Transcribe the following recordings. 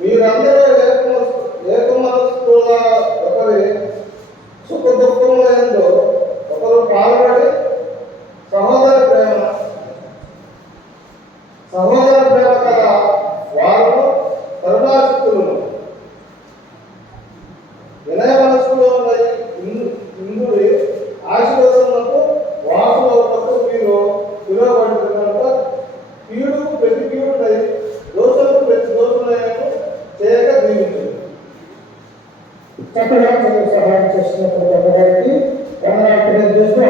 మీరందరూ ఏకమనస్కులుగా ఒకరి సుఖ దుఃఖములందు ఒకరు పాల్గొని సహోదర ప్రేమ కల వారు కరుణాశక్తులను వినయ మనస్సులో ఇందుడి ఆశీర్వదములకు వాసులకు మీరు పిలువబడిన కనుక కీడుకు ప్రతి కీడునై దోషులకు ప్రతి దోషులను చేయక దీవించదు. చక్కగా సహాయం చేసినప్పుడు ఒకరికి చూస్తూ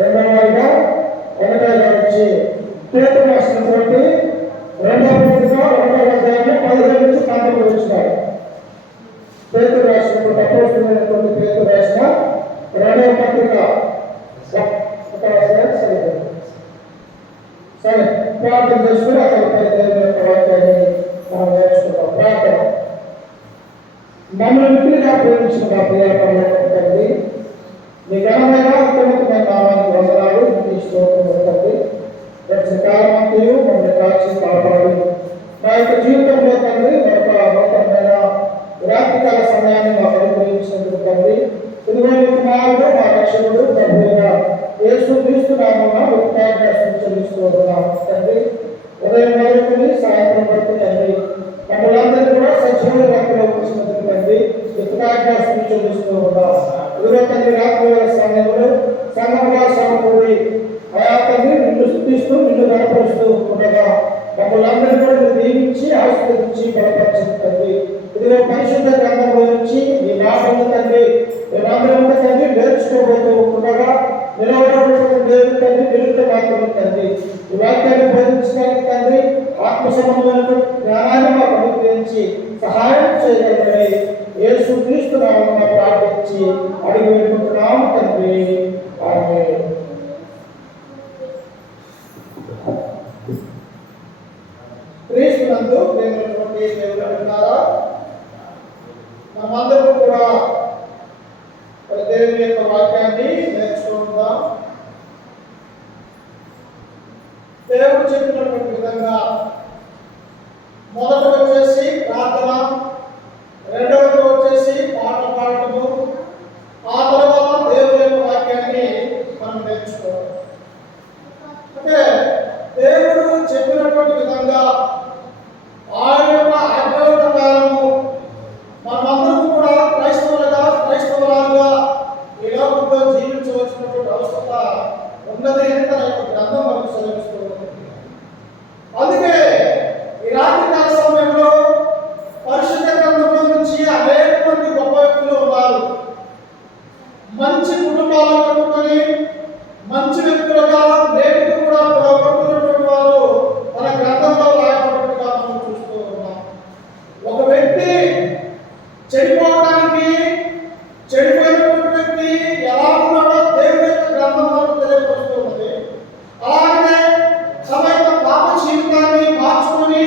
రెండవ వారిగా వెనకాల వచ్చి పేరు రాసినటువంటి 2వ అధ్యాయంలో 15 నుంచి 19 వచ్చినారు. పేరు రాసినటువంటి అపోస్తులైనటువంటి పేరు రాసిన 2వ పత్రిక సరే ప్రార్థన చేసుకుని అక్కడిపై దేవుని యొక్క వాక్యాన్ని మనం నేర్చుకుంటాం. ప్రార్థన. మమ్మల్ని మిత్రులుగా ప్రేమించిన మా ప్రియపరమైన తండ్రి, మీ ఘనమైన అత్యున్నతమైన నామానికి వందనాలు, మీ స్తోత్రములు తండ్రి. గడిచిన కాలమంతయు మమ్మల్ని కాచి కాపాడి మా యొక్క జీవితంలో తండ్రి నూతనమైన రాత్రికాల సమయాన్ని మాకు అనుగ్రహించినందుకు తండ్రి, ఇదిగో మీ కుమారుడు మా రక్షకుడు ప్రభువైన యేసు క్రీస్తు నామమున కృతజ్ఞతలు చెల్లిస్తూ ఉన్నాము తండ్రి. ఉదయం మొదలుకొని సాయంత్రం వరకు తండ్రి మమ్మల్ని కూడా సజీవ రక్తంలో వచ్చినందుకు తండ్రి కృతజ్ఞతలు చెల్లిస్తూ ఉన్నాము. ఇదిగో తండ్రి రాత్రి సమయంలో సంఘముగా సమకూడి ఆయా తండ్రి నిన్ను స్తుతిస్తూ నిన్ను కనపరుస్తూ ఉండగా మమ్మల్ని కూడా మీరు దీవించి ఆశీర్వదించి బలపరచండి తండ్రి. ఇదిగో పరిశుద్ధ గ్రంథంలో నుంచి ఈ మాటలు తండ్రి మేమందరం తండ్రి నేర్చుకోబోతూ ఉండగా నిలవబడినటువంటి దేవుడు తండ్రి నిరుద్ధ మాత్రం తండ్రి ఈ వాక్యాన్ని బోధించడానికి తండ్రి ఆత్మ సంబంధమైనటువంటి జ్ఞానాన్ని మాకు అనుగ్రహించి సహాయం చేయగలమని యేసు క్రీస్తు నామమున ప్రార్థించి అడిగి వేడుకుంటున్నాము తండ్రి. ఆమేన్. క్రీస్తునందు ప్రేమైనటువంటి దేవుడు అంటున్నారా, మనమందరం కూడా దేవుని యొక్క వాక్యాన్ని నేర్చుకుందాం. దేవుడు చెప్పినటువంటి విధంగా మొదట వచ్చేసి ప్రార్థన, రెండవది వచ్చేసి పాట పాడటము, ఆ తర్వాత దేవుని యొక్క వాక్యాన్ని మనం నేర్చుకోవాలి. అంటే దేవుడు చెప్పినటువంటి విధంగా ఆయన యొక్క ఆజ్ఞల ప్రకారము మనమందరం కూడా క్రైస్తవులుగా ఈ లోకంలో జీవించవలసినటువంటి అవసరత ఉన్నది అని తన యొక్క గ్రంథం మనకు సెలవిస్తూ ఉంటుంది. అందుకే ఈ రాత్రికాల సమయంలో పరిశుద్ధ గ్రంథంలో నుంచి అనేక మంది గొప్ప వ్యక్తులు ఉన్నారు. మంచి కుటుంబాలను కట్టుకొని మంచి వ్యక్తులుగా నేటికి కూడా పిలువబడుతున్నటువంటి వారు మన గ్రంథంలో రాయబడినట్టుగా మనం చూస్తూ ఉన్నాం. ఒక వ్యక్తి చెడిపోవడానికి చెడిపోయినటువంటి వ్యక్తి ఎలా ఉన్నాడో దేవుని యొక్క గ్రంథం మనకు తెలియపరుస్తూ ఉన్నది. అలాగే తమ యొక్క పాప జీవితాన్ని మార్చుకొని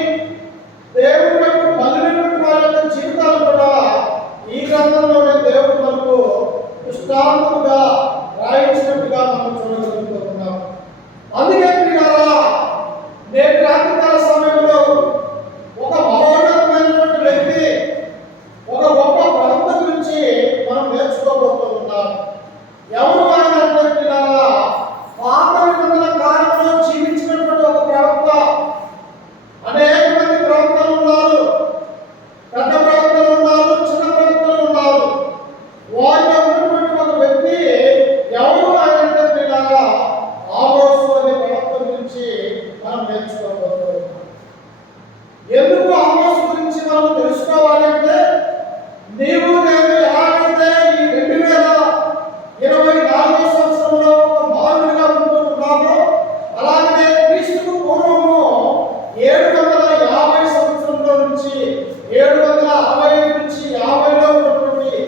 దేవుని వైపు మళ్ళినటువంటి వారి యొక్క జీవితాలు కూడా ఈ గ్రంథంలోనే దేవుడు మనకు దృష్టాంతముగా రాయించినట్టుగా మనం చూడగలుగుతున్నాం. అందుకే ప్రియులారా, నేటి రాత్రికాల సమయంలో ఒక మహోన్నతమైనటువంటి వ్యక్తి, ఒక గొప్ప ప్రవక్త గురించి మనం నేర్చుకోబోతూ ఉన్నాం. ఎవరు ఆయన అంటే ప్రియులారా, పాత నిబంధన కాలంలో జీవించినటువంటి ఒక ప్రవక్త. అనేక మంది ప్రవక్తలు ఉన్నారు, పెద్ద ప్రవక్తలు ఉన్నారు, చిన్న ప్రవక్తలు ఉన్నారు. వారిలో ఉన్నటువంటి ఒక వ్యక్తి ఎవరు ఆయన అంటే ప్రియులారా, ఆమోసు అనే ప్రవక్త గురించి మనం నేర్చుకోబోతున్నాం. ఎందుకు ఆమోసు గురించి మనం తెలుసుకోవాలి అంటే, నీవు నేను ఎలాగైతే ఈ 2024 సంవత్సరంలో ఒక మానవుడిగా ఉంటూ ఉన్నామో, అలాగే క్రీస్తుకు పూర్వము 750 సంవత్సరంలో నుంచి 760 నుంచి 50లో ఉన్నటువంటి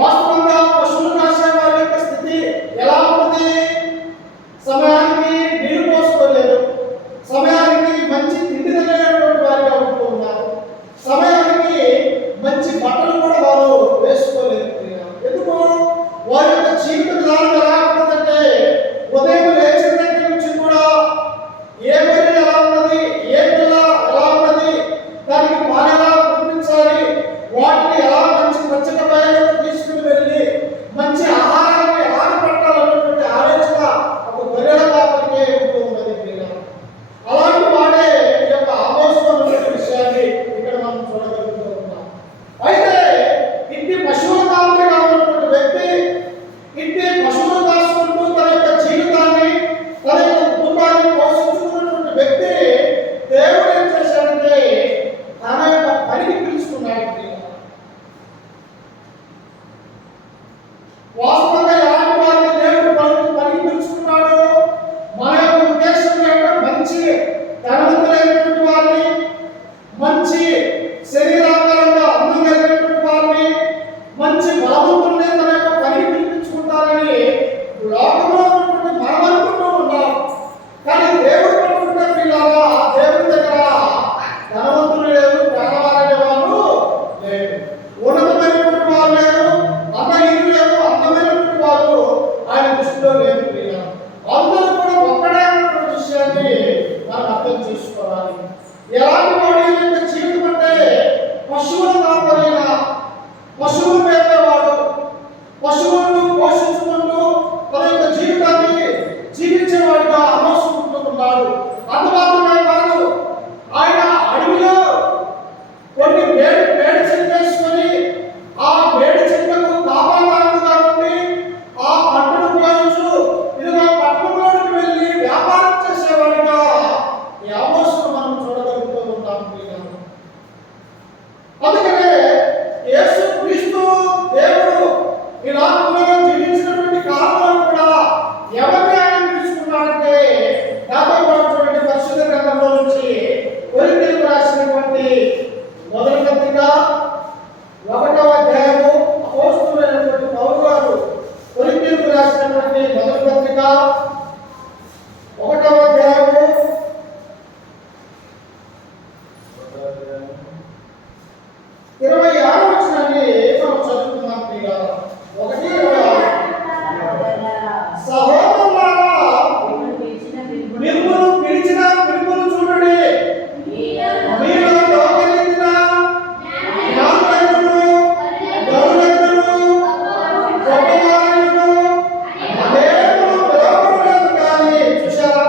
వాస్తవంగా పశువులు కాసే వారి యొక్క స్థితి ఎలా ఉంటుంది? సమయానికి నీరు పోసుకోలేరు, సమయానికి మంచి తిండి తినలేనటువంటి వారిగా ఉంటూ ఉన్నారు, సమయానికి మంచి బట్టలు కూడా వారు వేసుకోలేరు. ఎందుకు? వారి యొక్క జీవిత విధానం ఎలా ఉంటుందంటే ఉదయం లేచిన దగ్గర నుంచి కూడా ఏ బలి ఎలా ఉన్నది, ఏ పిల్ల ఎలా ఉన్నది, దానికి పాలెలా కురిపించాలి, వాటిని ఎలా మంచి పచ్చగా బయలుకు తీసుకుని వెళ్ళి మంచి ఆహారాన్ని ఎలా పెట్టాలన్నటువంటి ఆలోచన ఒక గొర్రెల కాపరికే ఉంటూ ఉన్నది. అలాంటి వాడే ఈ యొక్క ఆమోసమైనటువంటి విషయాన్ని ఇక్కడ మనం చూడగలుగుతూ ఉన్నాం. అయితే ఇంటి పశువుల కాపరిగా ఉన్నటువంటి వ్యక్తి, ఇంటి పశువులు కాసుకుంటూ తన యొక్క జీవితాన్ని, తన యొక్క కుటుంబాన్ని పోషించుకున్నటువంటి వ్యక్తి దేవుడు ఏం చేశాడంటే తన యొక్క పనికి పిలుచుకున్నాడు. వాస్తవంగా ఎలాంటి వారిని దేవుడు పనికి పిలుచుకున్నాడు? మన యొక్క ఉద్దేశం ఏంటంటే మంచి ధనవంతులైనటువంటి వారిని, మంచి శరీరాకారంగా అందం కలిగినటువంటి వారిని, మంచి బలవంతుల్ని తన యొక్క పనికి పిలిపించుకుంటారని లోకంలో ఉన్నటువంటి మనం అనుకుంటూ ఉన్నాం. కానీ దేవుడు పట్టుకుంటే పిల్లగా దేవుడి దగ్గర ధనవంతులు లేరు, పేదవారనే వాళ్ళు లేరు, ఉన్నతమైనటువంటి వారు లేరు, అందహీనులు లేరు, అందమైనటువంటి వారు ఆయన దృష్టిలో లేరు. అందరూ కూడా ఒక్కడే అన్నటువంటి విషయాన్ని మనం అర్థం చేసుకోవాలి. ఎలాంటి వాడి యొక్క జీవితం అంటే పశువుల కాపరైన, పశువులు మేపేవాడు, పశువులను పోషించుకుంటూ తన యొక్క జీవితాన్ని జీవించేవాడిగా అమోసుకుంటూ ఉన్నాడు. అంత మాత్రమే కాదు, ఆయన అడవిలో కొన్ని వేడి చెట్లు వేసుకొని ఆ వేడి చెట్లకు కాపాడాలుగా ఉండి ఆ పంటను పోయించు ఇదిగో పట్టణంలోకి వెళ్ళి వ్యాపారం చేసేవాడిగా ఈ ఆమోసును మనం చూడగలుగుతూ ఉంటాం. అందుకనే యేసు క్రీస్తు దేవుడు ఈ లోకంలో జీవించినటువంటి కాలంలో కూడా ఎవరిని ఆయన పిలుచుకున్నాడంటే దాదాపు చూడండి పరిశుద్ధ గ్రంథంలో నుంచి కొరింథీయులకు రాసినటువంటి మొదటి పత్రిక 1వ అధ్యాయము అపోస్తలుడైనటువంటి పౌలు గారు కొరింథీయులకు రాసినటువంటి మొదటి పత్రిక 1వ అధ్యాయము 26వ వచనాన్ని మనం చదువుతున్నాం. 1:26 సహోదరులారా మిమ్మును పిలిచిన పిలుపును చూడండి, మీలో దొంగలించిన జ్ఞానులైనను, గౌరవులైనను, గొప్పవారైనను అనేకులు పిలవబడలేదు. కానీ చూశారా,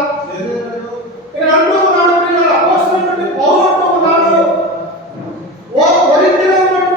ఇక్కడ అంటూ ఉన్నాడు, పిల్లలు అపోస్తలుడైనటువంటి పౌలు అంటూ ఉన్నాడు, ఓ కొరింథీయులో ఉన్నటువంటి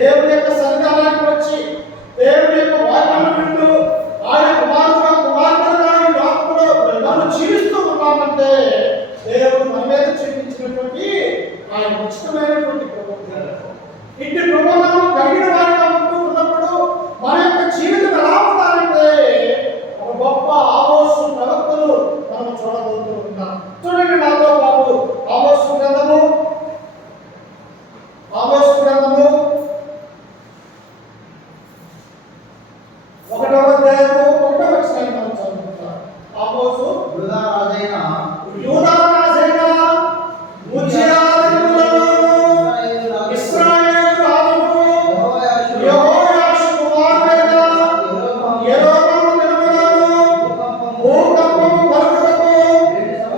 దేవుని యొక్క సన్నిధానానికి వచ్చి దేవుని యొక్క వాక్యాన్ని వింటూ ఆయన కుమారుడుగా కుమార్తెలుగా ఈ లోకంలో నన్ను జీవిస్తూ ఉన్నామంటే దేవుడు మన మీద చూపించినటువంటి ఆయన ఉచితమైనటువంటి ప్రభుత్వం. ఇట్టి ప్రభుత్వం కలిగిన వారిగా ఉంటూ ఉన్నప్పుడు మన యొక్క జీవితం ఎలా ఉండాలంటే ఒక గొప్ప ఆమోసు ప్రవక్తలు మనం చూడబోతూ ఉన్నాం. చూడండి నాతో పాటు ఆమోసు గ్రంథము 1వ అధ్యాయము 1వ వచనాన్ని మనం చదువుకుందాం. ఆమోసు యూదా రాజైన ఉజ్జియా ఇశ్రాయేలు రాజుకు యెహోయాషు కుమారుడైన యెరోబాము దినములలో భూకంపము కలుగుటకు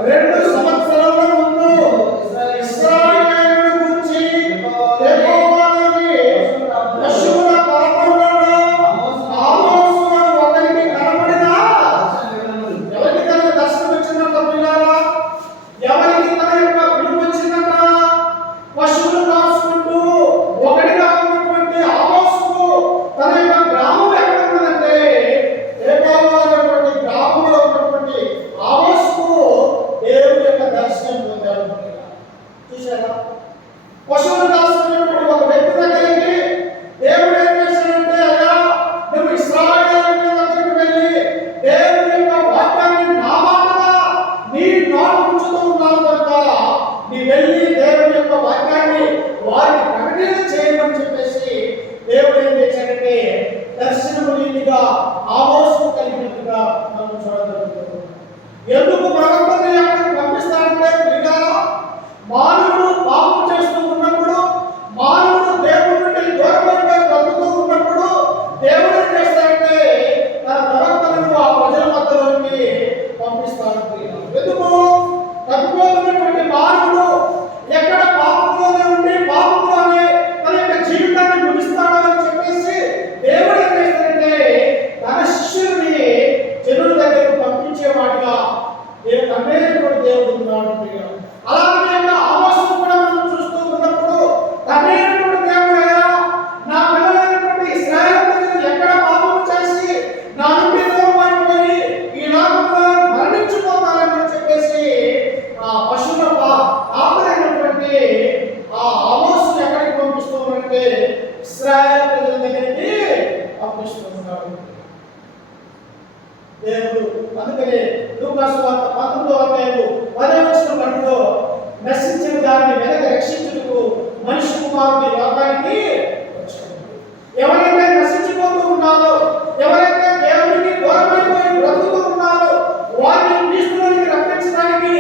2 సంవత్సరముల ముందు ఇశ్రాయేలును గూర్చి యెహోవాలోని పశువుల కాపరులలో ఆమోసు అను ఒకరికి కనబడిన ఎవరికి తన దర్శనం వచ్చిందంట పిల్లారా? ఎవరికి తన యొక్క పిలుపు వచ్చిందంట? పశువులు కాసుకుంటూ ఒకటిగా ఉన్నటువంటి ఆమోసుకు తన యొక్క గ్రామం ఎక్కడ ఉన్నదంటే ఏకాలో అనేటువంటి గ్రామంలో ఉన్నటువంటి ఆమోసుకు దేవుడి యొక్క దర్శనం పొందాడు. చూశారా? పశువులు కాసుకున్నటువంటి ఒక వ్యక్తి దగ్గరికి దేవుడు ఏం చేశాడంటే, అయ్యా నువ్వు ఇశ్రాయేలు దగ్గరికి వెళ్ళి దేవుని యొక్క వాక్యాన్ని నా మాటగా నీ నోట ఉంచుతూ ఉన్నావు కనుక నీ వెళ్ళి దేవుని యొక్క వాక్యాన్ని వారికి ప్రకటన చేయమని చెప్పేసి దేవుడు ఏం చేశాడంటే దర్శనము రీతిగా ఆమోసు కలిగినట్టుగా మనం చూడగలుగుతాం. ఎందుకు ప్రవక్తని అక్కడికి పంపిస్తాడంటే ప్రియులారా, మానవుడు పాపం చేస్తూ ఉన్నప్పుడు, మానవుడు దేవుడి నుండి దూరమైపోయి బ్రతుకుతూ ఉన్నప్పుడు దేవుడు ఏం చేస్తాడంటే తన ప్రవక్తలను ఆ ప్రజల మధ్యలోకి పంపిస్తాడు. ఎందుకు? తప్పిపోతున్నటువంటి మానవుడు ఎక్కడ పాపంలోనే ఉండి పాపంలోనే తన యొక్క జీవితాన్ని ముగిస్తాడో అని చెప్పేసి దేవుడు ఏం చేస్తాడంటే తన శిష్యుని జనుల దగ్గరకు పంపించేవాడిగా దేవుడు అనేటువంటి దేవుడు ఉన్నాడు. అలాగే ఆమోసును కూడా మనం చూస్తూ ఉన్నప్పుడు తనేటువంటి దేవుడయ్యా, నా పిల్లలైనటువంటి ఇశ్రాయేలు ప్రజలు ఎక్కడ పాపం చేసి నా నుండి దూరం అయిపోయి ఈ లోకంలో మరణించిపోతారని చెప్పేసి ఆ పశువుల కాపరైనటువంటి ఆ ఆమోసును ఎక్కడికి పంపిస్తున్నారంటే ఇశ్రాయేలు ప్రజల దగ్గరికి పంపిస్తున్నారు దేవుడు. అందుకనే లూకా సువార్త 19వ అధ్యాయము 10వ వచనంలో నశించిన దాన్ని వెనక రక్షించుటకు మనిషి కుమారుడు లోకానికి వచ్చాడు. ఎవరైతే నశించిపోతూ ఉన్నారో, ఎవరైతే దేవునికి దూరమైపోయి బ్రతుకుతూ ఉన్నారో వారిని క్రీస్తులోనికి రక్షించడానికి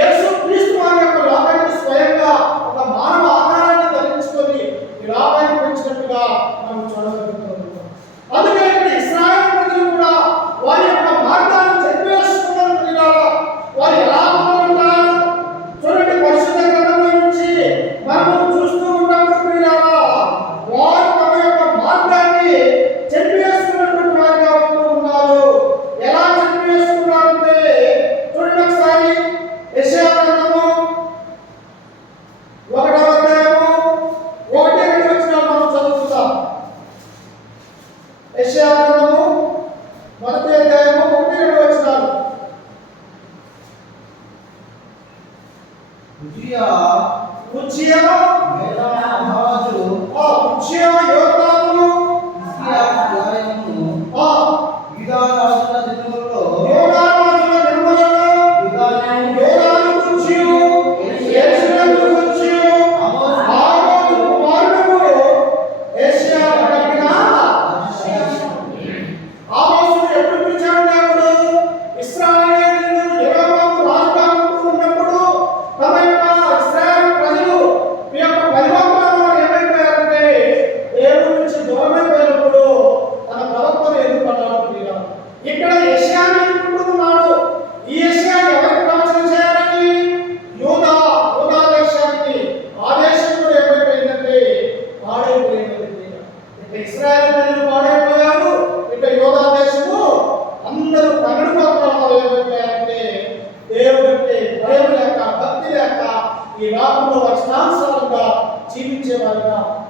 యేసు క్రీస్తు వారి యొక్క లోకానికి స్వయంగా ఒక మానవ ఆకారాన్ని ధరించుకొని ఈ లోకానికి వచ్చినట్టుగా మనం చూడగలుగుతున్నాం. అందుకే ఇక్కడ ఇశ్రాయేలు ప్రజలు కూడా వారి యొక్క మార్గాన్ని చెప్పేస్తున్నారు. ప్రియులారా, వారు ఎలా ఉన్నారంటారు? చూడండి, పరిశుద్ధ గ్రంథంలో నుంచి మనము చూస్తూ ఉన్నప్పుడు ప్రియులారా, వారు తమ యొక్క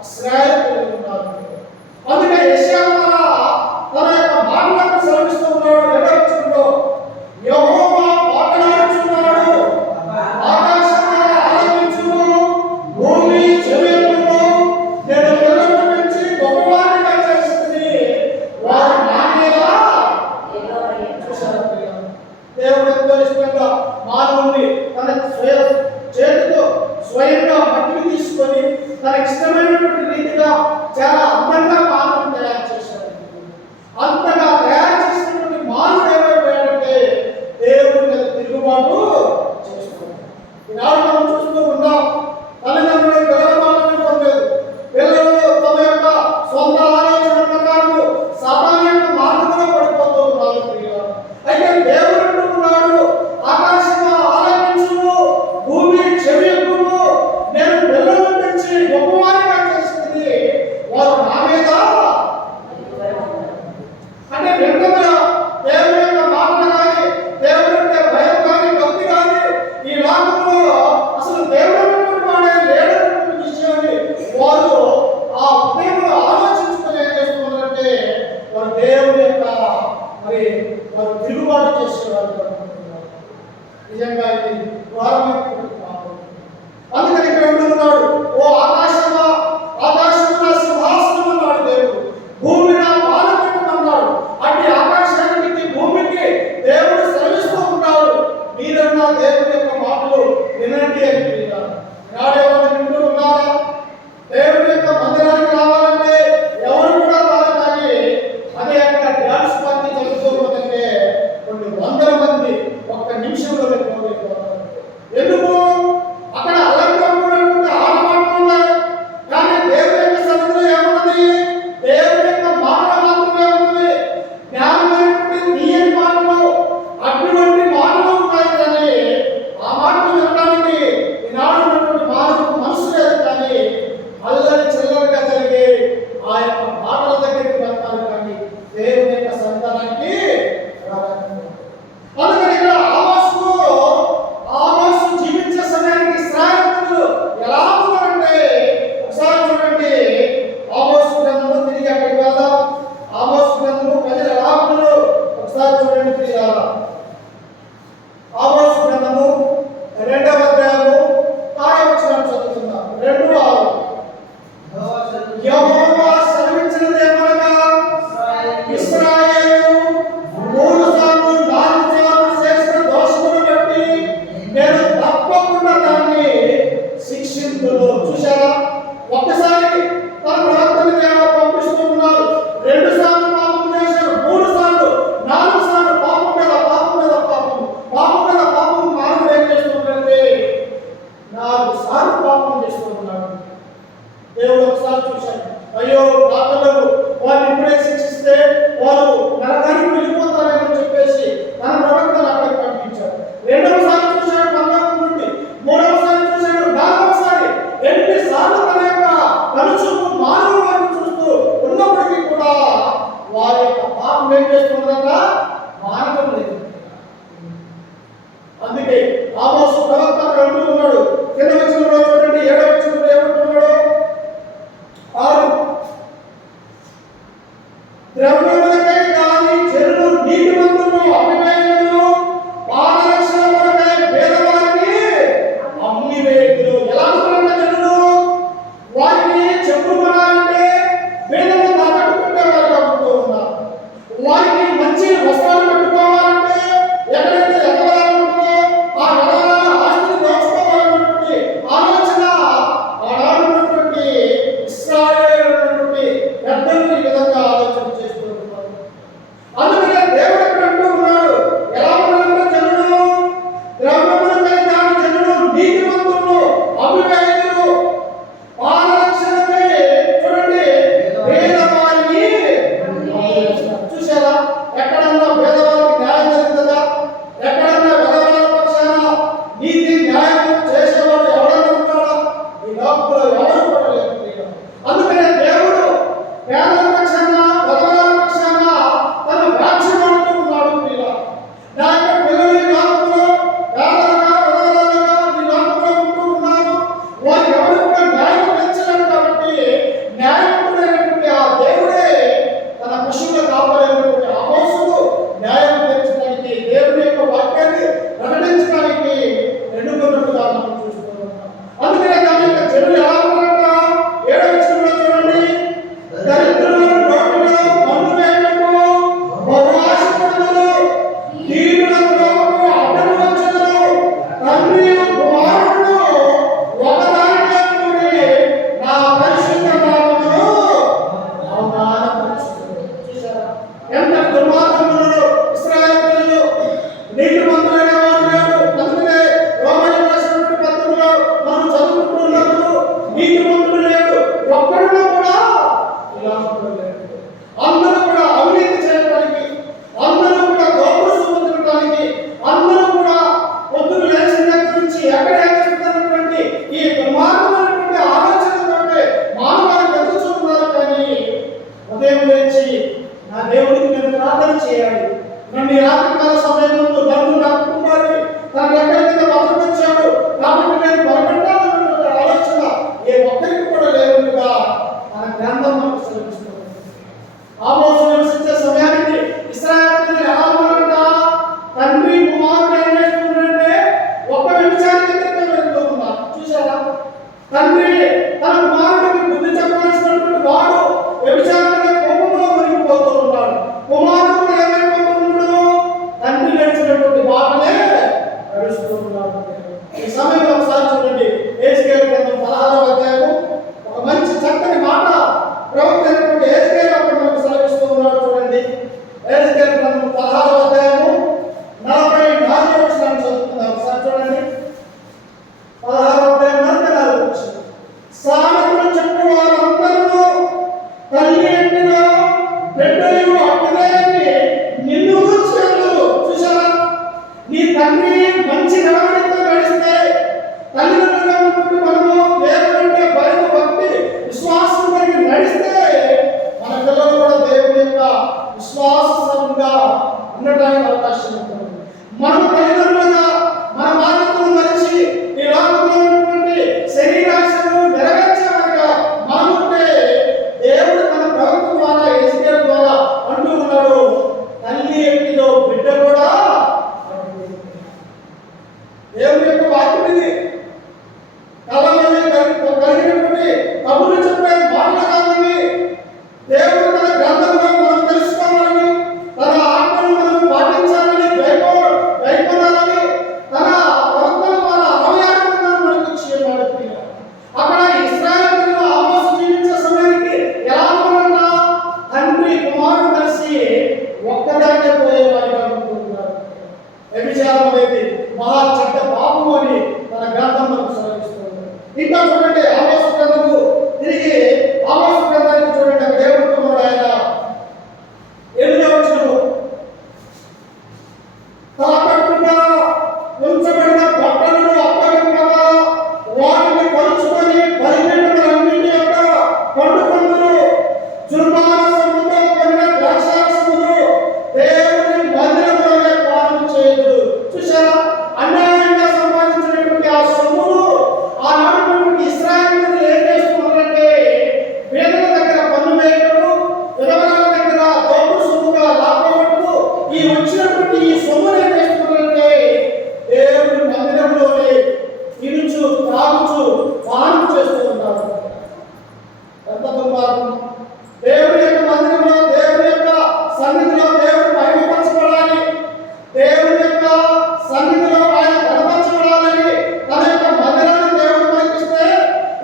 ఇశ్రాయేలు కలిగి ఉన్నారు. అందుకే యెషయా తన యొక్క మాటలను సెలవిస్తూ ఉన్నాడు. 2వ వచనంలో యెహోవా మాట్లాడుచున్నాడు, ఆకాశము ఆలకించును, భూమి చెవియొగ్గును, నేను పిల్లలను పెంచి గొప్పవారిగా చేస్తుంది, వారు నా మీద. చూశారా ప్రియులారా? దేవుడు ఎంతో ఇష్టంగా మానవుని తన చేతితో స్వయంగా మట్టిని తీసుకొని తన ఇష్టమైనటువంటి రీతిగా చాలా అందంగా మానవుని తయారు చేశాడు. అంతగా తయారు చేసినటువంటి మానవుడు ఏమైపోయాడంటే దేవుడి మీద తిరుగుబాటు చేస్తున్నాడు. ఈనాడు మనం చూస్తూ ఉన్నాం, తల్లిదండ్రులు పిల్లల మాటలు వినలేదు. పిల్లలు తమ యొక్క సొంత ఆలోచన ప్రకారం సాతాను యొక్క మార్గంలో పడిపోతూ ఉన్నారు ప్రియులారా. అయితే దేవుడు అంటున్నాడు, ఆకాశము ఆలకించును, భూమి చెవియొగ్గును, నేను పిల్లలను పెంచి గొప్పవారిగా చేస్తుంది, వారు నా మీద. అంటే వెంటనే దేవుని యొక్క మాటలు కానీ, దేవుని అంటే భయం కానీ, భక్తి కానీ ఈ లోకంలో అసలు దేవుడు అనేటువంటి వాడే లేడనేటువంటి విషయాన్ని వారు ఆ హృదయంలో ఆలోచించుకొని ఏం చేస్తున్నారంటే వారు దేవుని యొక్క వారు తిరుగుబాటు చేసేవారు. నిజంగా ఇది ఘోరమైనటువంటి పాపం. అందుకని ఇక్కడ అంటున్నాడు, ఓ ఆకాశమా, ఆకాశము నా సింహాసనం అన్నాడు దేవుడు, భూమి నా పాదపీఠం అన్నాడు. అట్టి ఆకాశానికి భూమికి దేవుడు సెలవిస్తూ ఉంటాడు, మీరన్నా దేవుని యొక్క మాటలు వినండి అని. నాడేవాళ్ళు వింటూ ఉన్నారా? దేవుని యొక్క మందిరానికి రావాలంటే ఎవరు కూడా రాదు, కానీ అదే అక్కడ డ్యాన్స్ పార్టీ జరుగుతూ ఉందంటే కొన్ని వందల మంది ఒక్క నిమిషంలో వెళ్ళిపోతారు. ఎందుకు? అక్కడ అలంకరణటువంటి ఆడమాటలు ఉన్నాయి, కానీ దేవుని యొక్క సన్నిధిలో ఏమున్నది? దేవుని యొక్క మాటలు మాత్రమే ఉన్నది. జ్ఞానమైనటువంటి తీయని మాటలు, అటువంటి మాటలు ఉన్నాయి, కానీ ఆ మాటలు వినడానికి ఈనాడు ఉన్నటువంటి మానవులకు మనసు లేదు. కానీ అల్లరి చిల్లరగా జరిగే ఆ యొక్క మాటల దగ్గరికి వెళ్తారు, కానీ దేవుని యొక్క సంతానానికి రాలేదు. అందుకని ఇక్కడ ఆమోసు జీవించే సమయానికి ఇశ్రాయేలీయులు ఎలా ఉన్నారంటే ఒకసారి చూడండి. ఆమోసు గ్రంథము తిరిగి అక్కడికి వెళ్దాం. ఆమోసు గ్రంథము ప్రజలు ఎలా ఉన్నారు ఒకసారి చూడండి ప్రియులారా. ఆమోసు గ్రంథము 2వ అధ్యాయము 6వ వచనం చదువుతున్నాం. 2:6 యెహోవా సెలవిచ్చినదేమనగా, ఇశ్రాయేలు 3 సార్లు 4 సార్లు చేసిన దోషమును బట్టి నేను తప్పకుండా దాన్ని శిక్షించును. చూశారా? ఒక్కసారి తన ప్రవర్తన పంపిస్తూ ఉన్నారు. 2 సార్లు పాపం చేశారు, 3 సార్లు 4 సార్లు పాపం మీద పాపం మీద పాపం, పాపం మీద పాపం. మానవుడు ఏం చేస్తుంటే 4 సార్లు పాపం చేస్తూ ఉన్నాడు. దేవుడు ఒకసారి చూశాడు, అయ్యో నా పిల్లలు వారిని ఇప్పుడే శిక్షిస్తే వారు నరకానికి వెళ్ళిపోతారని చెప్పేసి తన ప్రవక్తను అక్కడికి పంపించాడు. 2వసారి చూశాడు పరలోకం నుండి, 3వసారి చూశాడు, 4వసారి. ఎన్నిసార్లు తన యొక్క కనుచూపు మానవుల వైపు చూస్తూ ఉన్నప్పటికీ కూడా వారి యొక్క పాపం ఏం చేస్తుందంట? మానడం లేదు. అందుకే ఆమోసు ప్రవక్త అక్కడ అంటూ ఉన్నాడు. కింద వచనంలో చూడండి, 7వ వచనంలో ఏమంటున్నాడు? 6 ద్రవ్యములకై గాని జనులు నీతిమంతులను అమ్మివేయుదురు, పాదరక్షణ కొరకై పేదవారిని అమ్మివేయుదురు. ఎలా ఉన్నారంటే జనులు వారిని చెప్పుకోవాలంటే పేదలను తాకట్టు పెట్టేవారుగా ఉంటూ ఉన్నారు. వారికి మంచి వస్త్రాలు పెట్టుకోవాలంటే ఎక్కడైతే ఎగరాలు ఉంటుందో ఆ ఎగరాల ఆస్తిని దోచుకోవాలన్నటువంటి ఆలోచన ఆనాడున్నటువంటి ఇశ్రాయేలు ఉన్నటువంటి పెద్దలు ఈ విధంగా ఆలోచన చేస్తూ ఉన్నారు. అందుకనే దేవుడు ఎక్కడ అంటూ ఉన్నాడు, ఎలా ఉన్నారంటే జనులు ద్రవ్యములకై గాని జనులు నీతిమంతులను అమ్మివేయుదురు, పాదరక్షణకై చూడండి పేద ఉదయం లేచి నా దేవుడికి నేను ప్రార్థన చేయాలి. నన్ను ఈ రాత్రికాల సమయంలో నన్ను నా కుటుంబాన్ని తన ఎక్కడికి భద్రపరిచాడు కాబట్టి నేను బలపెట్టాలన్నటువంటి ఆలోచన ఏ ఒక్కరికి కూడా లేనట్టుగా మన గ్రంథం మనకు సెలవిస్తుంది. ఆమోసు నివసించే సమయానికి ఇశ్రాయేలు ప్రజలు ఎలా ఉన్నారంట? తండ్రి కుమారుడు ఏం చేస్తున్నారంటే ఒక్క వ్యభిచారానికి వెళ్తూ ఉన్నారు. చూసారా? తండ్రి తన కుమారుడికి బుద్ధి చెప్పాల్సినటువంటి వాడు వ్యభిచారంగా కోపంలో మునిగిపోతూ ఉన్నాడు. కుమారుడు ఏమైపోతున్నాడు? తండ్రి నడిచినటువంటి బాటనే నడుస్తూ ఉన్నాడు. ఈ సమయంలో ఒకసారి చూడండి, యెహెజ్కేలు గ్రంథం 16వ అధ్యాయము ఒక మంచి చక్కని మాట ప్రవక్త అయినటువంటి యెహెజ్కేలు అక్కడ మనకు సెలవిస్తూ ఉన్నాడు. చూడండి, యెహెజ్కేలు గ్రంథం 16వ అధ్యాయము 44వ వచనాన్ని చదువుకుందాం. ఒకసారి చూడండి, 16వ అధ్యాయం 44వ వచనం. సామెతలు చెప్పు వారందరూ తల్లి ఎట్టిన బిడ్డయు అట్టిదే అని నిన్ను గూర్చి అందురు. చూసారా? నీ తండ్రి మంచి నడవడితో నడిస్తే, తల్లిదండ్రులుగా ఉన్నటువంటి మనము దేవుడంటే భయం, భక్తి, విశ్వాసం కలిగి నడిస్తే మన పిల్లలు కూడా దేవుని యొక్క విశ్వాసంగా ఉండటానికి అవకాశం ఉంటుంది. మనం తల్లిదండ్రులుగా మన బాధ్యతను మరిచి ఈ లోకంలో ఉన్నటువంటి శరీరాశను నెరవేర్చేవారిగా మనముంటే దేవుడు తన ప్రవక్త ద్వారా యెహెజ్కేలు ద్వారా అంటూ ఉన్నాడు, తల్లి ఎట్టిదో బిడ్డ కూడా అట్టిదే. దేవుని యొక్క వాక్యం ఇది. కళ్ళలో కలిగినటువంటి కబుర్లు చెప్పే మాటలు కాదు ఇవి. దేవుడు తన గ్రంథంలో మనం తెలుసుకోవాలని, తన ఆజ్ఞలను మనం పాటించాలని, గైకొనాలని తన ప్రవక్తల ద్వారా 66 గ్రంథాలు మనకు ఇచ్చి ఉన్నాడు. అక్కడ ఇశ్రాయేలు ప్రజలు ఆమోసు జీవించే సమయానికి ఎలా ఉన్నారంట? తండ్రి కుమారుడు కలిసి ఒక్కదాన్నే పోయేవారిగా ఉంటున్నారు. వ్యభిచారం అనేది మహా చెడ్డ పాపము అని తన గ్రంథం మనకు సెలవిస్తుంది. ఇంకా చూడండి, ఆమోసు గ్రంథము తిరిగి ఆమోసు గ్రంథానికి చూడండి, అక్కడ ఏమంటున్నాడు ఆయన? 8వ వచనము, తాకట్టుగా ఉంచబడిన బట్టలను అప్పగింపగా వాటిని పరుచుకొని పరిమితులన్నిటి యొక్క పండుకొందురు, జుర్మానసముతో కొనిన ద్రాక్షారసమును దేవుని మందిరములోనే పానం చేయదు. చూసారా? అన్యాయంగా సంపాదించినటువంటి ఆ సొమ్మును ఆనాడున్నటువంటి ఇశ్రాయేలు ప్రజలు ఏం చేస్తున్నారంటే, పేదల దగ్గర పన్ను వేయటము, విధవరాల దగ్గర దోపుడు సొమ్ముగా లాక్కోవటము, ఈ వచ్చినటువంటి ఈ సొమ్మును ఏం చేస్తున్నారంటే దేవుని మందిరంలోనే తినుచు త్రాగుచు పానం చేస్తూ ఉన్నారు. ఎంత దుర్మార్గం! దేవుని యొక్క మందిరంలో, దేవుని యొక్క సన్నిధిలో దేవుడు మహిమపరచబడాలి, దేవుని యొక్క సన్నిధిలో ఆయన కనపరచబడాలని తన యొక్క మందిరాన్ని దేవుడు మనకిస్తే,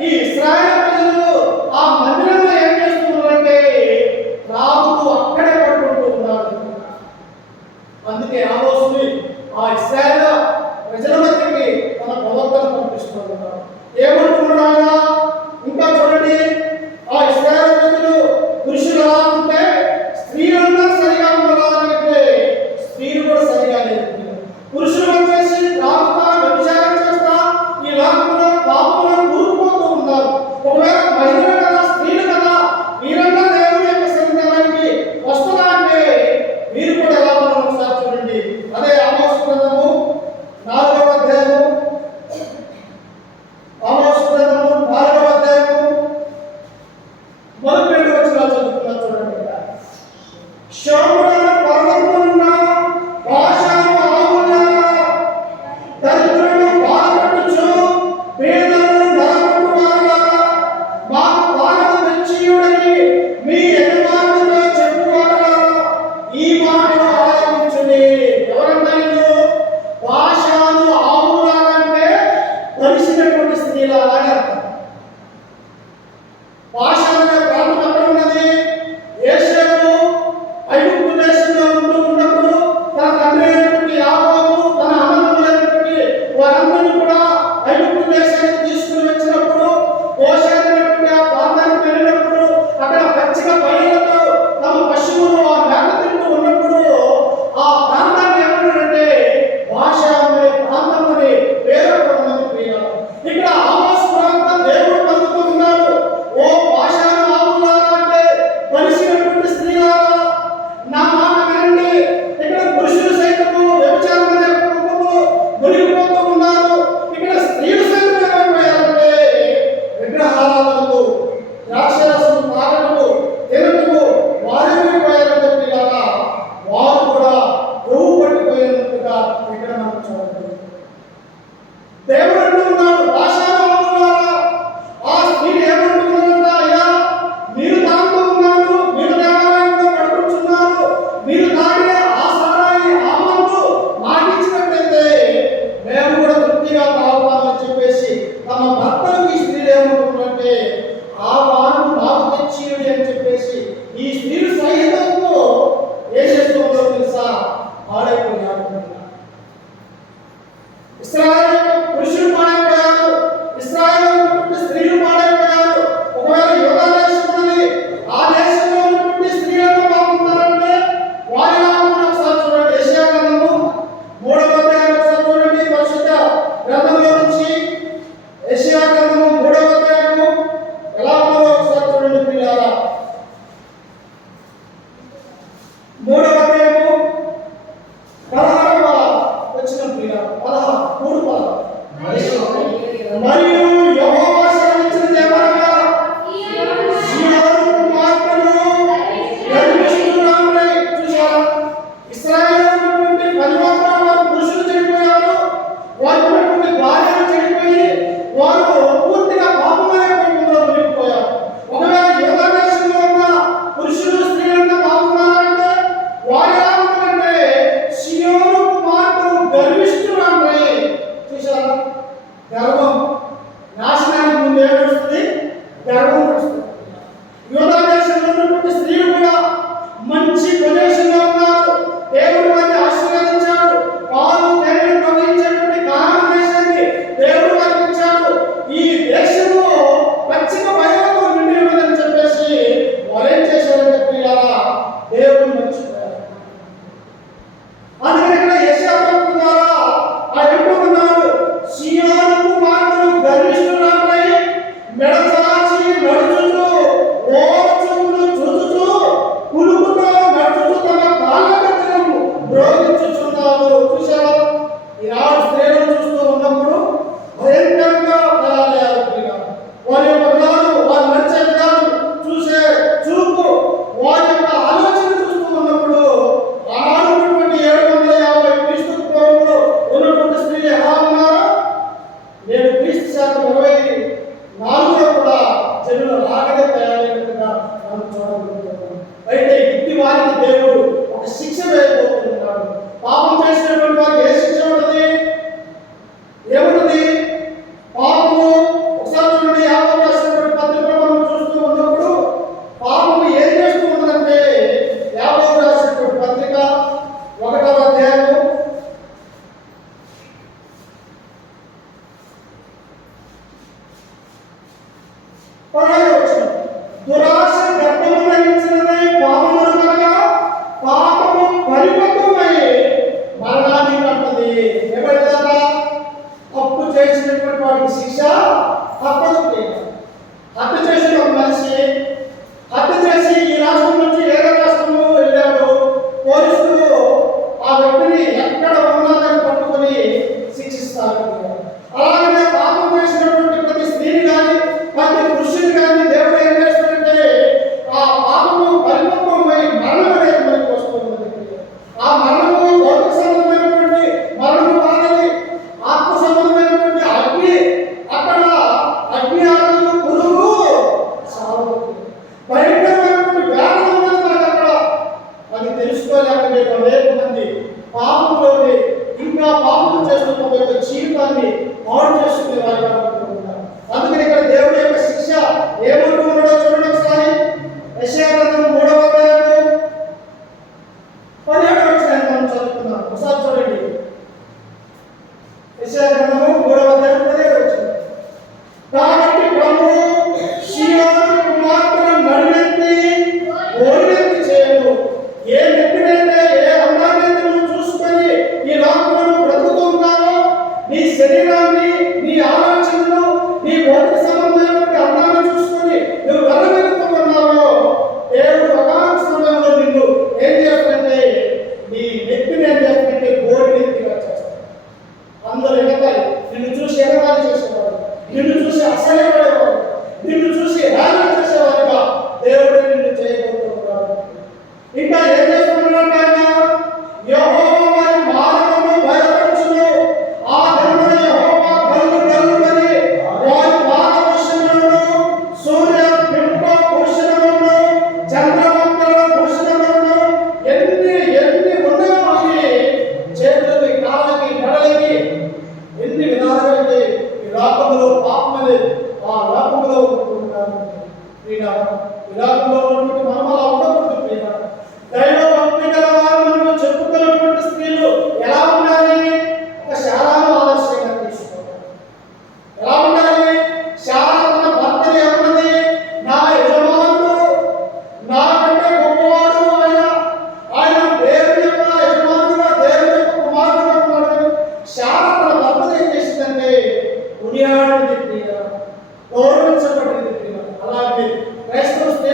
ఈ ఇశ్రాయేలు ప్రజలు ఆ మందిరంలో ఏం చేస్తున్నారంటే త్రాగుతూ అక్కడే పడుకుంటూ ఉన్నారు. అందుకే ఆమోసుని ఆ ఇశ్రాయేలు ప్రజల మధ్యకి తన ప్రవక్తను పంపిస్తూ ఉన్నారు. ఏమంటున్నాడు ఆయన? ఇంకా చూడండి, ఆ ఇశ్రాయేలు ప్రజలు పురుషులు ఎలా ఉంటే స్త్రీలందరూ సరిగా ఉండాలంటే స్త్రీలు కూడా సరిగా లేదు. పురుషులు వచ్చేసి త్రాగుతా, వ్యభిచారం చేస్తా ఈ లోకంలో పాపంలో కూరుకుపోతూ ఉన్నారు. ఒకవేళ మహిళలు కదా, స్త్రీలు కదా, వీరంతా దేవుని యొక్క సన్నిధానానికి వస్తుందా అంటే వీరు కూడా ఎలా ఉన్నారో ఒకసారి చూడండి. అదే ఆమోసు గ్రంథము 4వ అధ్యాయము, ఆమోసు గ్రంథము 4వ అధ్యాయము మొదటి 2 వచనాలు చదువుతున్నా చూడండి. శోభన పర్వతమున్న భాషను ఆవులారా, దరిద్రులను బాధపెట్టుచు పేదలను నరగొట్టువారులారా, మాకు భారము తెచ్చియుడని మీ యజమానులతో చెప్పువారులారా, ఈ మాటను ఆలకించుడి. ఎవరంటే వీళ్ళు? భాషను ఆవులారా అంటే కలిసినటువంటి స్త్రీలాగా అర్థం. భాష అనే ప్రాంతం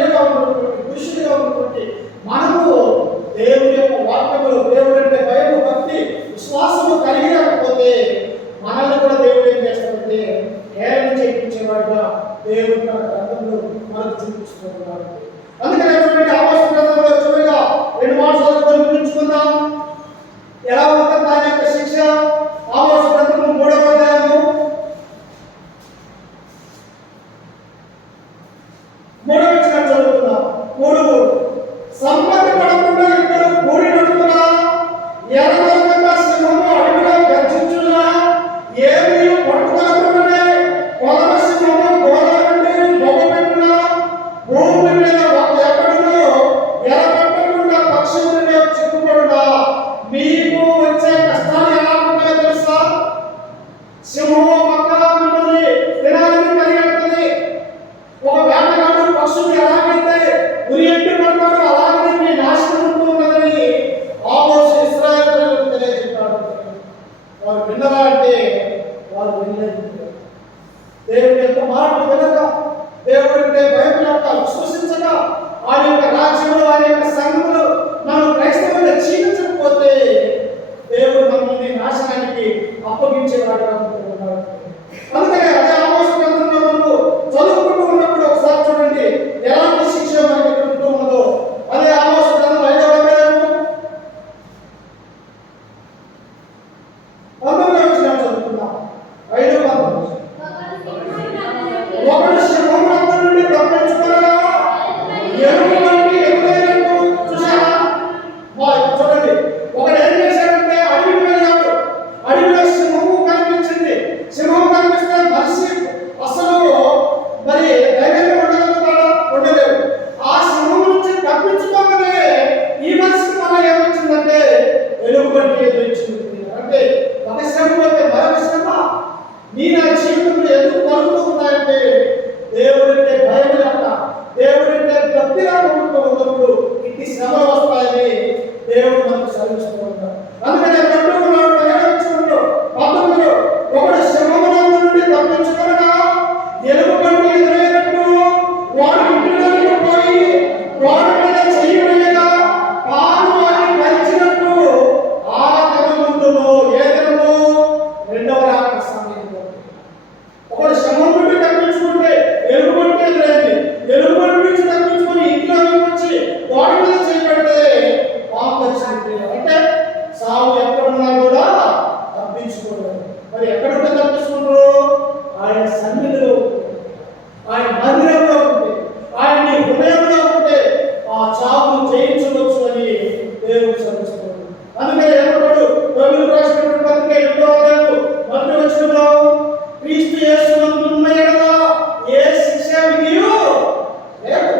స్త్రీగా ఉన్నటువంటి పురుషుడిగా ఉన్నటువంటి మనము దేవుని యొక్క వాక్యములో దేవుడు అంటే భయము భక్తి విశ్వాసము కలిగి లేకపోతే మనల్ని కూడా దేవుడు ఏం చేస్తాడంటే హేళన చేయించేవాడుగా దేవుడు తన గ్రంథంలో మనకు చూపిస్తున్నాడు. అందుకని చూడండి ఆమోసు గ్రంథంలో చివరిగా 2 మాసాలు గురించుకుందాం. ఎలా ఉంటుంది దాని యొక్క శిక్ష? ఆమోసు గ్రంథము 3వ అధ్యాయము 3వ వచనం చదువుకుందాం. 3 సమ్మతి పడకుండా ఇద్దరు కూడినట్టుగా ఎర్రగా సింహము అడవిలో గర్జించునా ఏమీ పట్టుకోకుండానే పొలమ సింహము గోడ నుండి మొగపెట్టునా భూమి మీద ఎక్కడునో ఎరగట్టకుండా పక్షుల చిక్కుపడునా మీకు వచ్చే కష్టాలు ఎలా ఉంటాయో తెలుసా? సింహము పక్క మిమ్మల్ని తినాలని పరిగెడుతుంది. ఒక వేటగాడు పక్షులు ఎలాగైతే ఉరి ఎట్టి పడతాడో అలాగే మీ నాశనం ఉంటూ ఉన్నదని ఆమోసు ఇశ్రాయేలు ప్రజలకు తెలియజెప్పాడు. వారు విన్నరా అంటే వారు వినలేదు. దేవుని యొక్క మాటలు వినక, దేవుడి అంటే భయం లేక, విశ్వసించక, ఆయన యొక్క రాజ్యంలో ఆయన యొక్క సంఘములు మనం క్రైస్తవులుగా జీవించకపోతే దేవుడు మనల్ని నాశనానికి అప్పగించేవాడుగా ఉంటున్నాడు. అందుకనే అదే ఆమోసు గ్రంథంలో మనము చదువుకుంటూ ఉన్నప్పుడు ఒకసారి చూడండి ఎలాంటి శిక్ష మనకి ఇక్కడ ఉంటూ ఉన్నదో. అదే ఆమోసు గ్రంథం 5వ అధ్యాయము 19వ వచనం చదువుకుందాం. 5:19 ఒకడు సింహము నుండి తప్పించుకొనగా ఎలుగు వంటి ఎదురైనట్టు చూసారా? చూడండి, ఒకడు ఏం చేశాడంటే అడవికి వెళ్ళాడు. అడవిలో సింహము కనిపించింది. సింహం కనిపిస్తే మనిషి అసలు మరి ధైర్యంగా ఉండగలుగుతాడా? ఉండలేవు. ఆ సింహం నుంచి తప్పించుకోగానే ఈ మనిషికి మళ్ళీ ఏమొచ్చిందంటే ఎలుగుబంటి ఎదురొచ్చింది. అంటే ఒక శ్రమ అయితే మరొక శ్రమ. నీ నా జీవితంలో ఎందుకు కలుగుతూ ఉన్నాయంటే దేవుడంటే భయం లేక, దేవుడంటే భక్తి లేక ఉన్నప్పుడు ఇట్టి శ్రమలు వస్తాయని దేవుడు మనకు సరిస్తూ ఉంటాడు. అందుకని 19 ఒకడు సింహముల నుండి తప్పించుకొనగా ఎలుగుబంటి ఎదురైనట్టు వాడు ఇంటిలోకి పోయి వాడి మీద చెయ్యి వేయగా పాలు వాడిని కలిచినట్టు ఆ దినముందును ఏ దినము? 2వ రాకడ సమయంలో. ఒకడు సింహం నుండి తప్పించుకుంటే ఎలుగుబంటి ఎదురైంది. ఎలుగుబంటి నుంచి తప్పించుకొని ఇంట్లోకి వచ్చి వాడి మీద చెయ్యి పెడితే పాము కలిసింది. అంటే సాగు ఎక్కడున్నా కూడా తప్పించుకోలేదు. మరి ఎక్కడుంటే తప్పించుకుంటారు? ఆయన సన్నిధిలో ఉంటే, ఆయన మందిరంలో ఉంటే, ఆయన హృదయంలో ఉంటే ఆ చావును జయించవచ్చు అని దేవుడు శ్రమిస్తున్నాడు. అందుకని ఏమంటాడు? రోమీయులకు రాసినటువంటి పత్రిక 8వ అధ్యాయము 1వ వచనంలో క్రీస్తు యేసునందు ఉన్న యెడల ఏ శిక్ష విధియు లేదు.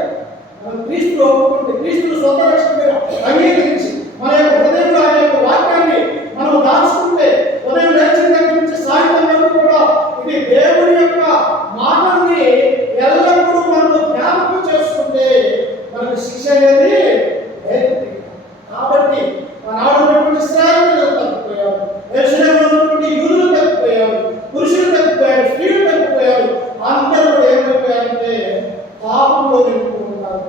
మనం క్రీస్తును ఒప్పుకుంటే, క్రీస్తును సొంత రక్షకుడిగా అంగీకరించి మన యొక్క హృదయంలో ఆయన యొక్క వాక్యాన్ని మనం దాచుకుంటే ఉదయం లేచిన దగ్గర నుంచి సాయంత్రం వరకు కూడా ఇది దేవుని యొక్క మాటల్ని ఎల్లప్పుడూ మనము జ్ఞాపకం చేసుకుంటే మనకు శిక్ష అనేది లేదు. కాబట్టి ఆనాడు ఉన్నటువంటి ఇశ్రాయేలు తప్పిపోయారు, యెరూషలేములో ఉన్నటువంటి యూదులు తప్పిపోయారు, పురుషులు తప్పిపోయారు, స్త్రీలు తప్పిపోయారు. అందరూ కూడా ఏం తప్పిపోయారంటే పాపంలో నింపుకున్నారు.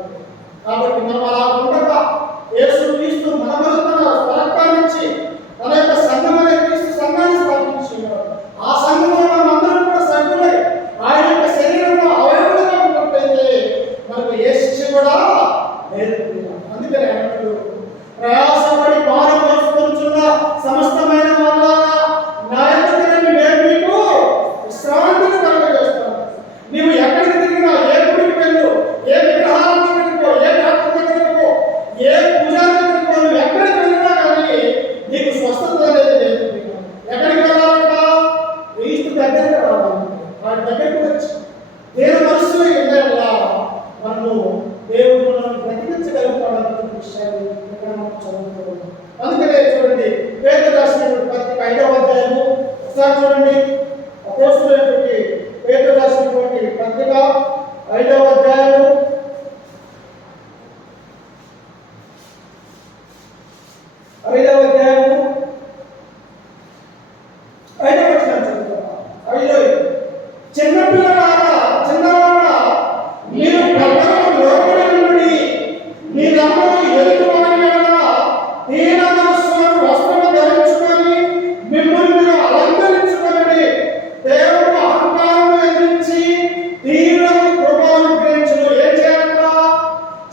కాబట్టి మనం అలా ఉండక యేసు క్రీస్తు మన తన స్వరక్తాన్నిచ్చి తన యొక్క సంఘం అనే క్రీస్తు సంఘాన్ని స్థాపించుకున్నాడు. ఆ సంఘంలో మనం అందరం కూడా సభ్యులై ఆయన యొక్క శరీరంలో అవయవులుగా ఉన్నట్లయితే మనకు ఏ శిక్ష కూడా లేదు. అందుకని అన్నట్టు ప్రయాసపడి భారం మోసుకొనుచున్న సమస్తమైన వాళ్ళారా నా యొద్దకు నేను మీకు విశ్రాంతిని కలుగజేస్తాను. నీవు ఎక్కడికి తిరిగినా, ఏ గుడికి వెళ్ళు, ఏ విగ్రహాల దగ్గరికి పో, ఏ డాక్టర్ దగ్గరికి పో, ఏ పూజారి దగ్గరికి పో, నువ్వు ఎక్కడికి వెళ్ళినా కానీ నీకు స్వస్థత అనేది లేదు. ఎక్కడికి వెళ్ళాలంట? క్రీస్తు దగ్గరికి రావాలి. వాడి దగ్గరికి వచ్చి దేని మనసులో వెళ్ళాలా మనము దేవుడు మనల్ని బ్రతికించగలుగుతాడన్న విషయాన్ని ఇక్కడ మనం చదువుకోవాలి. అందుకనే చూడండి పేతురు రాసినటువంటి పత్రిక 5వ అధ్యాయము ఒకసారి చూడండి. అపోస్తలుడైనటువంటి పేతురు రాసినటువంటి పత్రిక 5వ అధ్యాయము 5వ అధ్యాయము 5వ వచనం చదువుతాం. 5 చిన్నపిల్లలారా, చిన్నవారా, మీరు పెద్దలకు లోబడి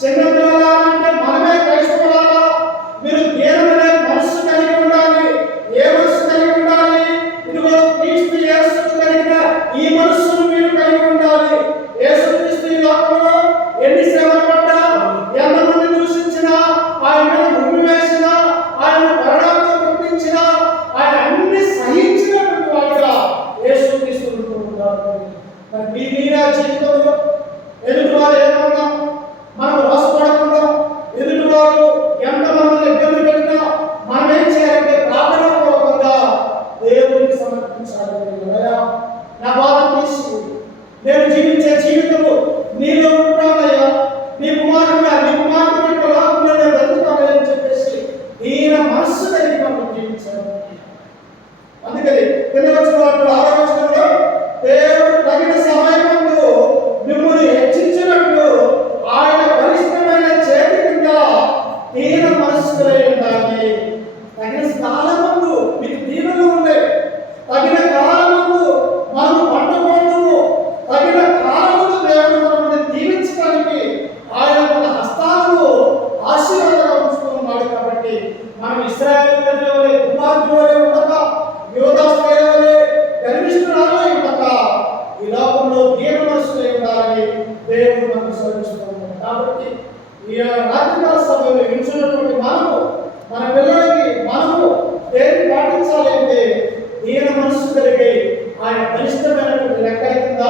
చిన్నపిల్లలా అంటే మనమే క్రైస్తవులాగా మీరు దేవుని మనస్సు కలిగి ఉండాలి. ఏ మనస్సు కలిగి ఉండాలి? ఇదిగో క్రీస్తు యేసు కలిగిన ఈ మనస్సును మీరు కలిగి ఉండాలి. యేసు క్రీస్తు ఈ లోకంలో ఎన్ని శ్రమలు పడ్డా, ఎంతమంది దూషించినా, ఆయన మీద భూమి వేసినా, ఆయన మరణంతో పంపించినా, ఆయన అన్ని సహించినటువంటి వాడిగా యేసు క్రీస్తు ఉంటూ ఉంటారు. మరి మీరా జీవితంలో ఎదుటి వారు ఏమన్నా మనం మోసపడకుండా, ఎదుటి వారు ఎంతమంది ఇబ్బంది పెట్టినా మనం ఏం చేయాలంటే ప్రార్థన పూర్వకంగా దేవునికి సమర్పించాలి. అయ్యా, నా బాధ తీసి నేను జీవించే జీవితము నీలో ఉంటానయ్యా, నీ కుమారుడిగా నీ కుమారుడి లాభంలో నేను బ్రతుకుతానని చెప్పేసి ఈయన మనస్సు కలిగి మనం జీవించాలి. అందుకని కింద వచ్చిన వాటిలో ఆలోచనలో దేవుడు తగిన సమయమందు మిమ్మల్ని హెచ్చించినట్లు ఆయన బలిష్టమైన చేతి కింద దీన మనస్సు కలిగి ఉండాలి. తగిన కాలమందు మీకు దీవెనలు ఉన్నాయి. తగిన కాలమందు మనం పంట పొందుము. తగిన కాలమందు దేవుడు మనల్ని దీవించడానికి ఆయన మన హస్తాలను ఆశీర్వాదంగా ఉంచుతున్నాడు. కాబట్టి మనం ఇశ్రాయేలు ప్రజల వలె కుమారుల వలె ఉండక, యోధా స్త్రీల వలె గర్విష్ఠురాలై ఉండక ఈ లోకంలో దీన మనస్సులై ఉండాలని దేవుడు మనకు సూచిస్తున్నాడు. కాబట్టి ఈ రాత్రికాల సమయంలో వింటున్నటువంటి మనము, మన పిల్లలకి మనము దేన్ని పాటించాలి అంటే దీన మనస్సు కలిగి ఆయన బలిష్టమైనటువంటి లెక్కల కింద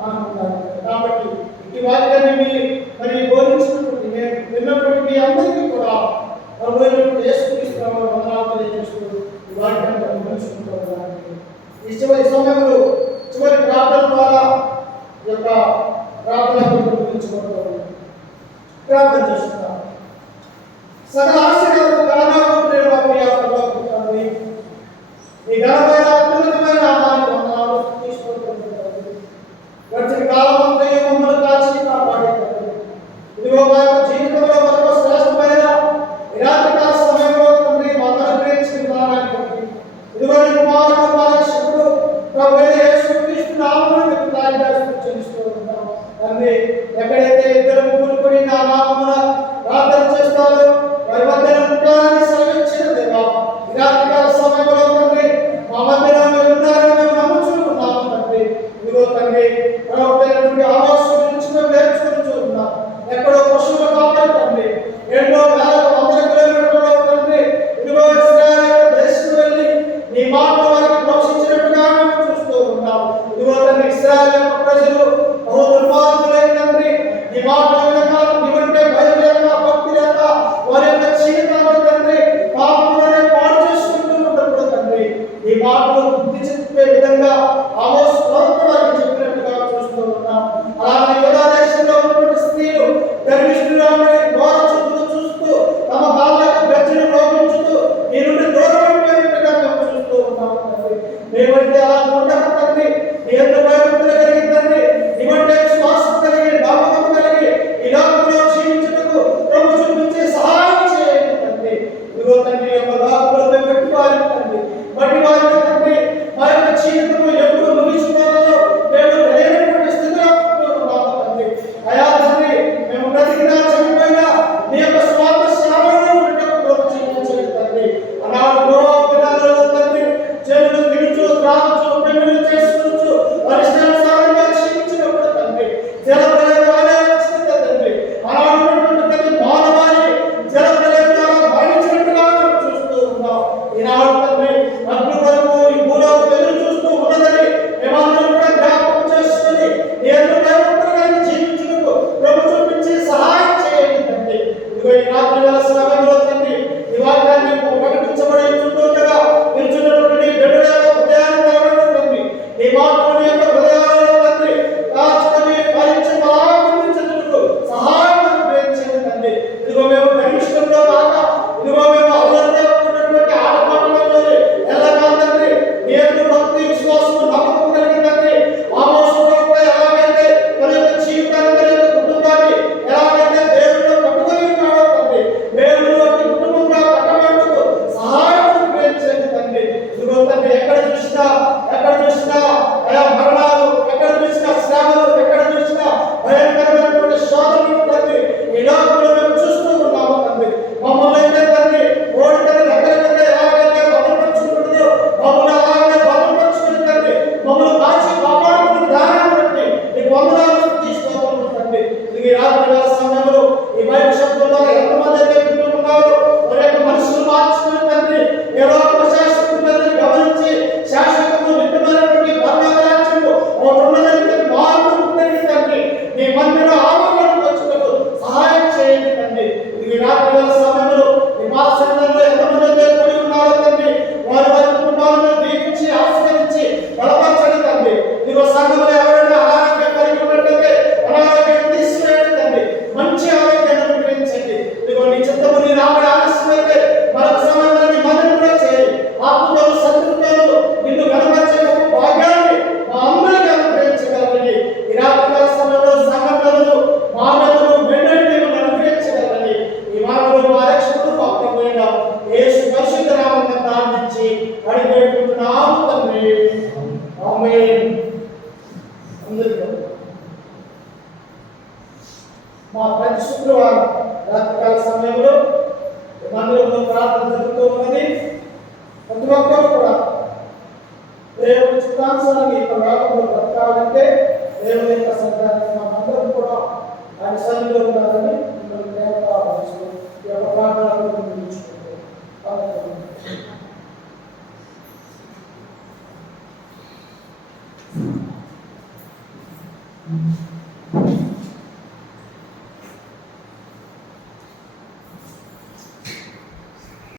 మనం ఉండాలి. కాబట్టి ఈ వాక్యాన్ని మరి బోధించినటువంటి నేను విన్నటువంటి మీ అందరికీ కూడా యేసుక్రీస్తు నామములో వందనాలు తెలియజేస్తూ ఈ వాక్యాన్ని ముగించుకుంటూ ఉన్నాను. ఈ చివరి సమయంలో చివరి ప్రార్థన ద్వారా ఈ యొక్క ప్రార్థన ముగించుకుంటూ ప్రార్థన చేస్తున్నాను. సకల ఆశీర్వాదాలు కారణాలు ప్రేమ ఈ ఘనమైన అత్యున్నతమైన నామానికి వందనాలు తీసుకుంటున్నాను. గడిచిన కాలం అంతా మమ్మల్ని కాచి కాపాడేటప్పుడు ఇదిగో మా యొక్క జీవితంలో మరొక శ్రేష్టమైన నిరాటకాల సమయంలో తండ్రి మాకు అనుగ్రహించిన విధానాన్ని బట్టి ఇదిగో నీ కుమారుడు మా రక్షకుడు ప్రభువైన యేసుక్రీస్తు నామములో మీకు ధన్యవాదాలు చెల్లిస్తూ ఉన్నాం. తండ్రి, ఎక్కడైతే ఇద్దరు ముగ్గురు కూడి నా నామమున ప్రార్థన చేస్తారో వారి మధ్యన ఉంటారని సెలవిచ్చిన దేవా, నిరాటకాల సమయంలో తండ్రి మా మధ్యన మీరు ఉన్నారని మేము నమ్ముచున్నాము. తండ్రి, ఇదిగో తండ్రి ప్రవక్తైనటువంటి ఆవాసం నుంచి మేము నేర్చుకుంటూ ఉన్నాం. ఎక్కడో పశువుల కాపరి తండ్రి ఎన్నో వేల వందల కిలోమీటర్లలో తండ్రి ఇదిగో ఇశ్రాయేలు దేశం వెళ్ళి నీ మాటలు వారికి ప్రవచించినట్టుగా మేము చూస్తూ ఉన్నాం. ఇదిగో తండ్రి ఇశ్రాయేలు యొక్క ప్రజలు బహు దుర్మార్గులైన తండ్రి నీ మాటలు వినక, నీవంటే భయం లేక, భక్తి లేక వారి యొక్క జీవితాన్ని తండ్రి పాపంలోనే పాడు చేసుకుంటూ ఉన్నప్పుడు తండ్రి ఈ మాటలు బుద్ధి చెప్పే విధంగా ఆమోస్ ప్రవక్త వారికి చెప్పినట్టుగా చూస్తూ ఉన్నాం. అలాగే యోధా దేశంలో ఉన్నటువంటి స్త్రీలు గర్విష్ఠురాలని ఘోర చూపులు చూస్తూ తమ కాళ్ళకు గజ్జలు లోపించుతూ ఈ నుండి దూరం అయిపోయినట్టుగా మేము చూస్తూ ఉన్నాము. తండ్రి, మేమంటే అలా ఉండక తండ్రి నీ ఎంత భయభక్తులు కలిగి తండ్రి నీవంటే విశ్వాసం కలిగి నమ్మకం కలిగి ఈ లోకంలో జీవించుటకు ప్రభు చూపించే సహాయం చేయండి తండ్రి. ఇదిగో తండ్రి యొక్క లోకంలో మేము పెట్టుకోవాలి తండ్రి, బట్టి వారికి తండ్రి మా యొక్క జీవితము ఎప్పుడు ముగించుకోవాలో మేము తెలియనటువంటి స్థితిలో ఉన్నాము తండ్రి. అయా తండ్రి, మేము బ్రతికినా చనిపోయినా చిత్తము నీ రాబడి ఆలస్యమైతే మరొక సమయంలో నీ మనవి కూడా చేయి. ఆత్మతో శత్రువుతో నిన్ను కనపరిచే గొప్ప భాగ్యాన్ని మా అందరికీ అనుగ్రహించగలరని ఈ రాత్రికాల సమయంలో సంఘటనలను మా మీదను వెంటనే అనుగ్రహించగలరని ఈ మానవుడు మా రక్షకుడు మా ప్రభువైన యేసు పరిశుద్ధ నామమున ప్రార్థించి అడిగేట్టున్నాము తండ్రి. ఆమేన్. అందరికీ మా ప్రతి శుక్రవారం రాత్రికాల సమయంలో మందిరంలో ప్రార్థన జరుగుతూ ఉన్నది. ప్రతి ఒక్కరు కూడా దేవుని చిత్తానుసారంగా ఈ లోకంలో బ్రతకాలంటే దేవుని యొక్క సంతానం మనందరం కూడా ఆయన సన్నిధిలో ఉండాలని మిమ్మల్ని ప్రేమగా ఆహ్వానిస్తూ ఈ యొక్క ప్రార్థనలు నిర్మించుకుంటాం.